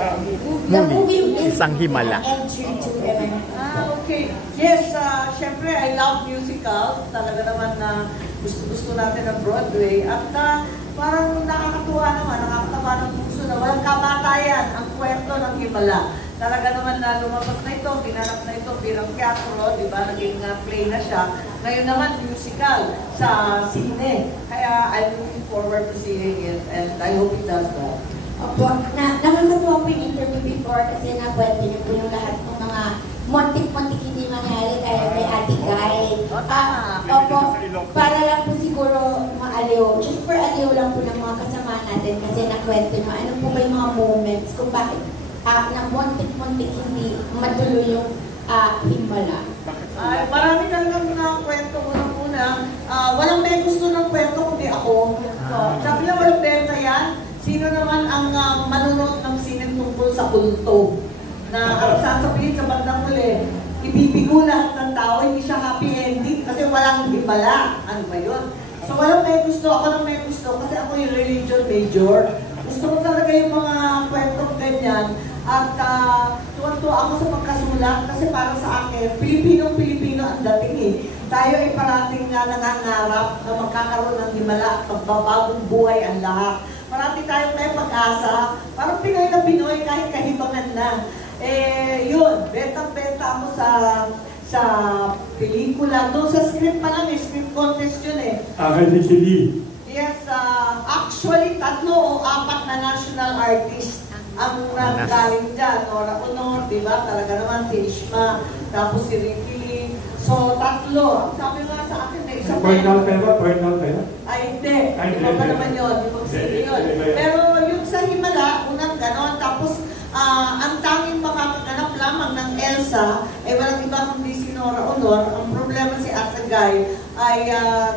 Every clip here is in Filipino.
The movie is Isang Himala. Okay. Yes, syempre, I love musicals. Talaga naman na gusto natin ng Broadway. At parang nakakatuwa naman, nakakatawa ng puso na walang kamatayan ang kwento ng Himala. Talaga naman na lumabas na ito, ginanap na ito bilang teatro, di ba? Naging play na siya. Ngayon naman, musical sa sine. Kaya I'm looking forward to seeing it and I hope it does well. Opo, nakakatuwa po yung interview before kasi nakwento niyo po yung lahat ng mga montik-montik hindi mangyari dahil may Ate Guy. Opo, para lang po siguro maaliw. Just for aliw lang po ng mga kasama natin kasi nakwento niyo. Ano po ba yung mga moments kung bakit na montik-montik hindi matuloy yung Himala? Marami talagang kwento muna. Walang may gusto ng kwento kundi ako. Sabi na walang benta yan. Sino naman ang manunod ng sine tungkol sa kulto? Na ang sasabihin sa bandang huli, ibibigo lahat ng tao, hindi siya happy ending kasi walang himala. Ano ba yun? So walang may gusto, ako lang may gusto kasi ako yung religion major. Gusto ko talaga yung mga kwentong ganyan. At tuwan-tuwa ako sa pagkasulat kasi para sa akin, Pilipinong-Pilipino ang dating eh. Tayo ay parating nga nangangarap na magkakaroon ng himala at magbabagong buhay ang lahat. Marami tayong may pag-asa, parang Pinoy na Pinoy kahit kahibangan na. Yun, betang-beta ako sa pelikula. Doon sa script pa lang, script contest yun eh. Yes, actually, 3 o 4 na national artist ang nanggaling dyan. Nora Honor, di ba? Talaga naman si Ishma, tapos si Ricky. So, 3. Sabi nga sa akin na isang... Point out pera? Ay, hindi. Iba pa naman yun. Ibang sige yun. Pero yung sa Himala, unang ganon. Tapos, ang tanging makakaganap lamang ng Elsa ay walang iba kundi si Nora Honor. Ang problema si Ate Guy ay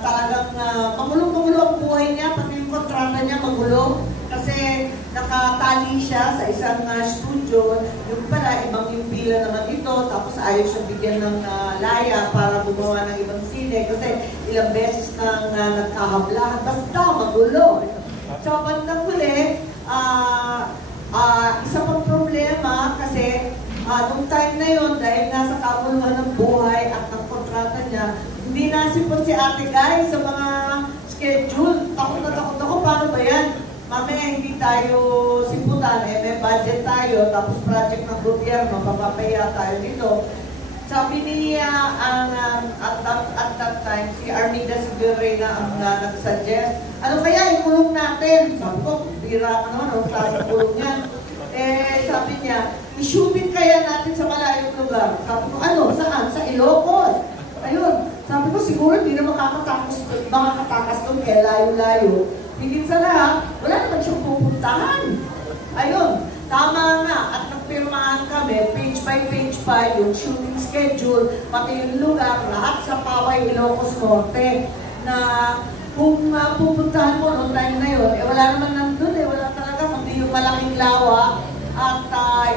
talagang magulo-magulo ang buhay niya. Pati yung kontrata niya magulo. Kasi nakatali siya sa isang studio. Yung pala, ibang yung pila naman ito. Tapos ayaw siya bigyan ng laya para gumawa ng ibang sine. Kasi ilang beses nang nagkahablahan. Basta magulo. So, bandang huli, isa pang problema kasi nung time na yun, dahil nasa kabuluhan ng buhay at ng kontrata niya, hindi nasipot si Ate Guy sa mga schedule. Takot na takot ako, paano ba yan? Mamaya hindi tayo simputan, may budget tayo, tapos project ng gobyerno, mapapaya tayo dito. Sabi niya, at that time, si Armida Sigurena ang nag-suggest, ano kaya ikulong natin? Sabi ko, bira ka naman, ano klase kulong yan? Sabi niya, i-shooting kaya natin sa malayong lugar. Sabi ko, ano, saan? Sa Ilocos. Ayun, sabi ko, siguro hindi na makakatakas doon, kaya layo-layo. Higit sa lahat, wala naman siyang pupuntahan. Ayun, tama nga. At nagpirmahan kami, page by page pa, yung shooting schedule, pati yung lugar, lahat sa Paway, Ilocos Norte, na kung pupuntahan mo noong time na yun, wala naman nandun wala talaga, kundi yung malaking lawa at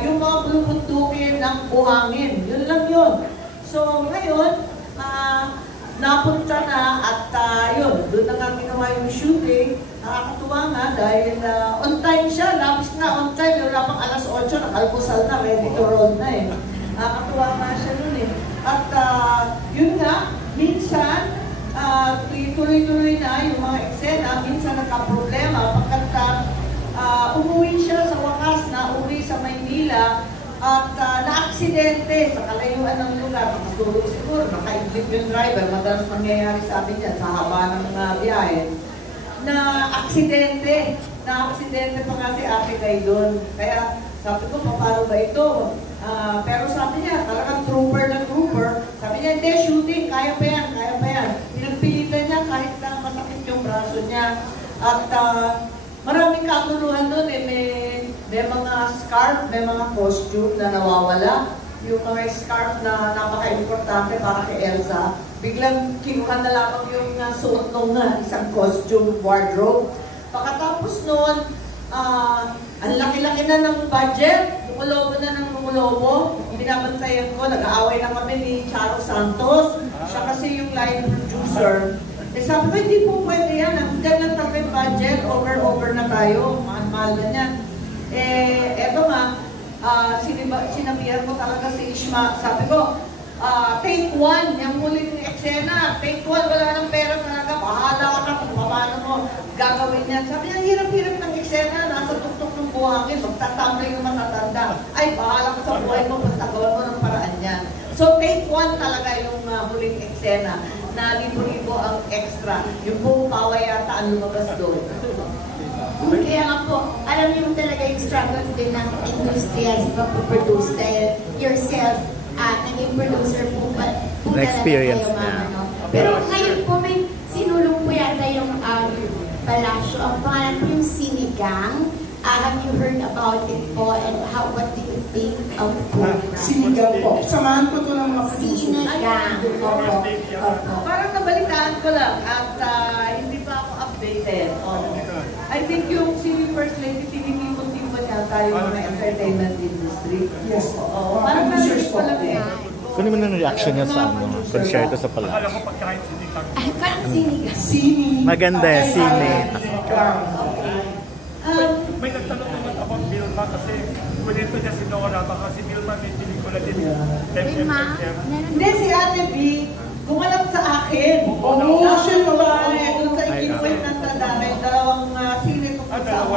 yung mga bulupuntukin ng buhangin. Yun lang yun. So, ngayon, napunta na at yun, doon na nga ginawa yung shooting. Nakakatuwa nga dahil on time siya, labis na on time, wala pang alas 8, nakalbusal na, ready to roll na eh. Nakakatuwa nga siya nun eh. At yun nga, minsan, tuloy-tuloy na yung mga eksena, minsan nagka-problema pagkat umuwi siya sa wakas na uwi sa Maynila at na-aksidente sa kalayuan ng lugar. Makatulog siguro, naka-idlip yung driver, madalas mangyayari sa amin dyan sa haba ng mga biyahe. Na-aksidente pa nga si Ate Guy doon. Kaya sabi ko, paano ba ito? Pero sabi niya, talagang trooper na trooper. Sabi niya, hindi, shooting, kaya pa yan. Pinagpilitan niya kahit na masakit yung braso niya. At maraming kaguluhan doon may mga scarf, may mga costume na nawawala. Yung mga scarf na napaka-importante para kay Elsa. Biglang kinuha na lamang yung suot ng isang costume wardrobe. Pagkatapos noon, ang laki-laki na ng budget, lumulobo na ng lumulobo. Binabantayan ko, nag-aaway na kami ni Charo Santos. Siya kasi yung line producer. Sabi ko, hindi po pwede yan. Hanggang lang talaga yung budget, over na tayo. Mahal-mahal na yan. Eto nga, sinabihan ko talaga si Ishma. Sabi ko, take one, yung huling eksena. Take one, wala nang pera talaga. Bahala ka na kung paano mo gagawin yan. Sabi niya, hirap-hirap ng eksena. Nasa tuktok ng buhangin, magtatambay yung matatanda. Ay, bahala ka sa buhay mo, pagtagawan mo ng paraan yan. So, take one talaga yung huling eksena na libo-libo ang extra. Yung buong pawa yata ang lumabas doon. Kaya nga po, alam niyo talaga yung struggles din ng industriya sa pag-produce dahil yourself, naging producer po experience kayo, mama, no? Pero ngayon po may sinulong po yata yung palasyo. Ang pangalan po yung Sinigang. Have you heard about it po and what do you think of the program? Sinigang po. Samahan ko ito ng mga Sinigang. Opo. Parang nabalitaan ko lang at hindi pa ako updated. I think yung si First Lady, tinitipon-tipon yata yung mga entertainment industry. Yes po. Parang narinig ko lang eh. Kunin mo na ng reaction niya sa concert sa pala. Parang Sinigang. Maganda yan, sine. May nagtanong naman about Vilma kasi kunento niya si Nora baka si Vilma may pelikula din. Hindi, si Ate B, gumalap sa akin. Siya doon sa ikinwit ng tanda, may dalawang sine tungkol sa ako.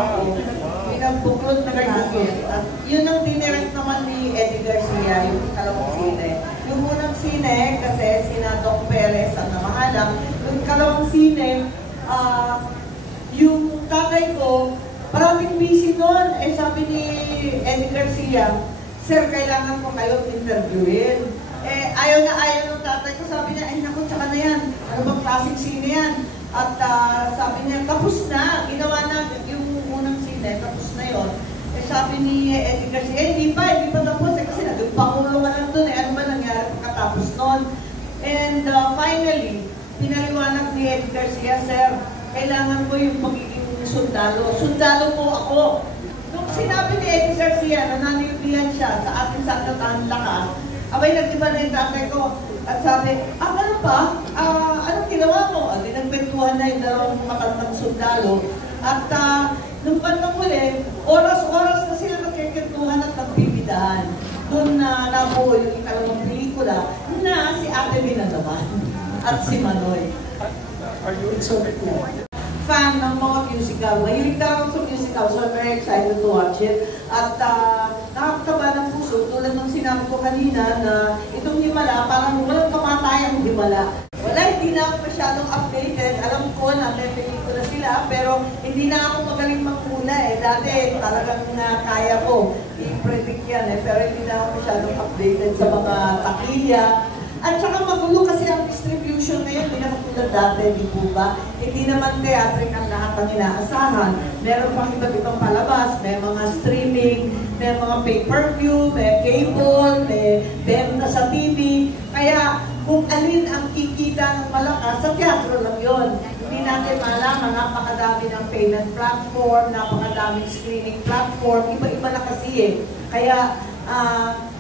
Pinagbuklod na natin. At yun ang dinirect naman ni Eddie Garcia, yung ikalawang sine. Yung unang sine, kasi sina Doc Perez ang namahalang. Yung ikalawang sine, yung tatay ko, maraming busy noon. Sabi ni Eddie Garcia, Sir, kailangan ko kayo interviewin. Ayaw na ayaw ng tatay ko. Sabi niya, naku, tsaka na yan. Ano bang klaseng sine yan? At sabi niya, tapos na. Ginawa na yung unang sine, tapos na yon. Sabi ni Eddie Garcia, hindi pa tapos. Kasi nagpakulo ka lang doon. Ano ba nangyari pagkatapos noon? And finally, pinaliwanag ni Eddie Garcia, Sir, kailangan ko yung magiging sundalo. Sundalo po ako. Nung sinabi ni Eddie Garcia na nanilihan siya sa ating Sanggatahan Lakas, abay nag-iba na yung tatay ko. At sabi, ano pa? Anong ginawa mo? At nagkwentuhan na yung dalawang matandang sundalo. At nung bandang huli, oras-oras na sila nagkikwentuhan at nagbibidahan. Doon na nabuo yung ikalawang pelikula na si Ate Mina naman at si Manoy. Are you excited po? Fan ng mga musical. Mahilig na ako sa musical, so I'm very excited to watch it. At nakakataba ng puso, tulad ng sinabi ko kanina na itong Himala, parang walang kamatayang Himala. Wala, hindi na ako masyadong updated. Alam ko na may pelikula sila, pero hindi na ako magaling magmula eh. Dati talagang kaya ko i-predict yan eh, pero hindi na ako masyadong updated sa mga takilya. At saka magulo kasi ang distribution ngayon, hindi na katulad dati, di po ba? Hindi naman theatric ang lahat ang inaasahan. Meron pang iba't ibang palabas, may mga streaming, may mga pay-per-view, may cable, may benta sa TV. Kaya kung alin ang kikita ng malakas, sa teatro lang yon. Hindi natin malaman, napakadami ng payment platform, napakadaming screening platform, iba-iba na kasi eh. Kaya,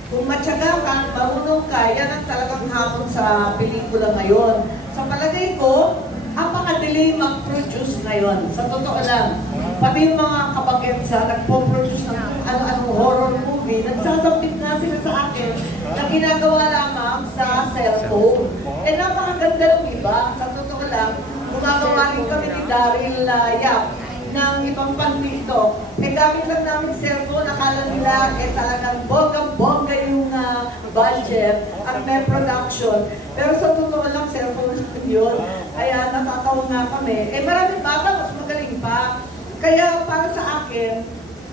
kung matyaga ka, marunong ka, yan ang talagang hamon sa pelikula ngayon. Sa palagay ko, apaka-delay mag-produce ngayon. Sa totoo lang, pati yung mga kabagetsa, nagpo-produce ng ano-anong horror movie, nagsasabit na sila sa akin na ginagawa lamang sa cellphone. Napakaganda ng iba. Sa totoo lang, gumagawa rin kami ni Daryl Yap ng ibang pan-TikTok. Gamit lang namin cellphone, akala nila talagang bonggang-bongga yung budget at may production. Pero sa totoo lang, cellphone yun. Kaya natatawa nga kami. Maraming bata, mas magaling pa. Kaya para sa akin,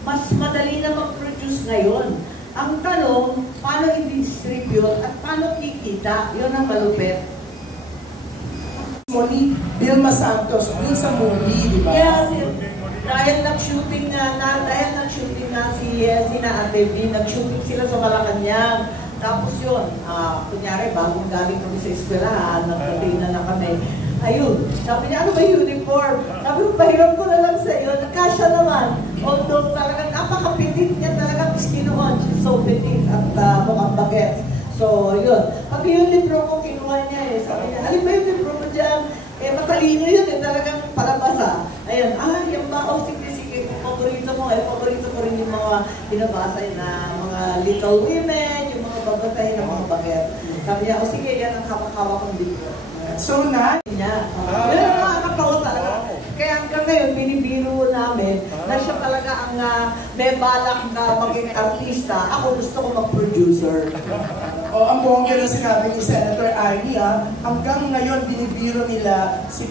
mas madali na mag-produce ngayon. Ang tanong, paano i-distribute at paano kikita? Yun ang malupit. Moni, Vilma Santos, dun sa movie, di ba? Yeah, dahil nag-shooting na sina Ate B, nag-shooting sila sa Malacanang. Tapos yun, kunyari, bagong galing kami sa eskwelahan, nagdating na kami. Ayun, sabi niya, ano ba yung uniform? Sabi ko, pahiram ko na lang sa iyo, nakasya naman. Although talagang napakapitit niya talaga, piskinoon. She's so petit at mukhang bagets. So, yun. Pati yung libro ko, kinuha niya eh. Sabi niya, alin ba yung libro mo dyan? Matalino yun eh, talagang palabasa. Ayan, yung ba? Sige, pupunta paborito ko, paborito ko rin yung mga binabasa na mga Little Women, yung mga babatay ng mga bagay. Sabi niya, o sige, yan ang hawak-hawak kong libro. So na, Niya. Yun ang nakakatawa talaga. Kaya hanggang ngayon, binibiro namin na siya talaga ang may balak na maging artista. Ako gusto ko mag-producer. o ang bongga na sinabi ni Senator Amy, hanggang ngayon binibiro nila si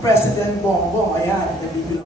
President Bongbong. Ayan, nabibiro.